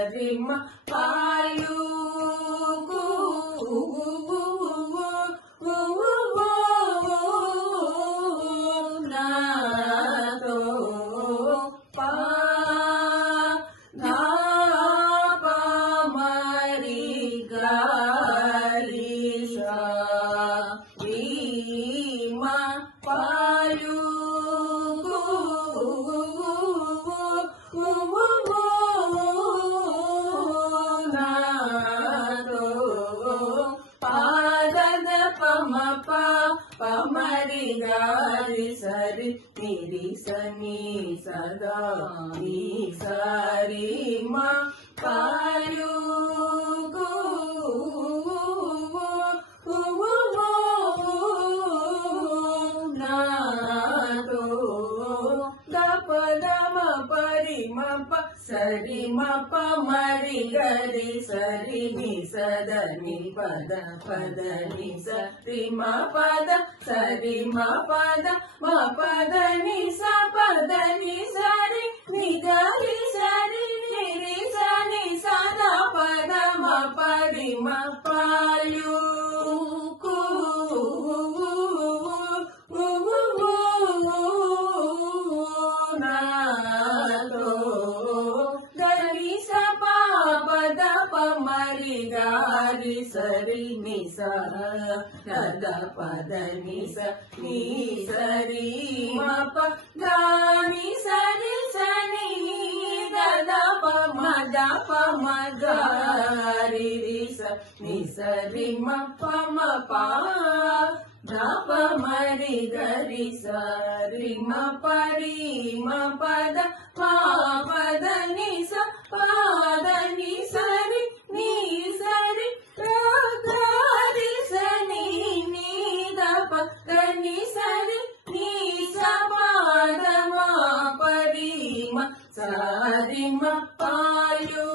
సరిమ పాలు నాతో పా మరి గారి మా పాలు పమరి గారి సరి నిరి సని సదా ని సరి మా పాలు నాతో గపదమ పరిమప సరి మప మరి గరి సరి ని సదని పద పద ని సరి మ పద సరి మ పద మ పద ని స పద ని సరి ని గరి సరి ని సని సద పద మ పరి మ పాలు మరి గారి సరి ని సద పద ని సరి మప గాని సరి సని దద పద గారి ని సరి మప మప ధప మరి గరి సరి మ పరి మ పద మా పద ని స పద ని సరి ని సరి గారి సని ని దప ని సరి ని స పద మా పరి మ సరి మ పాలు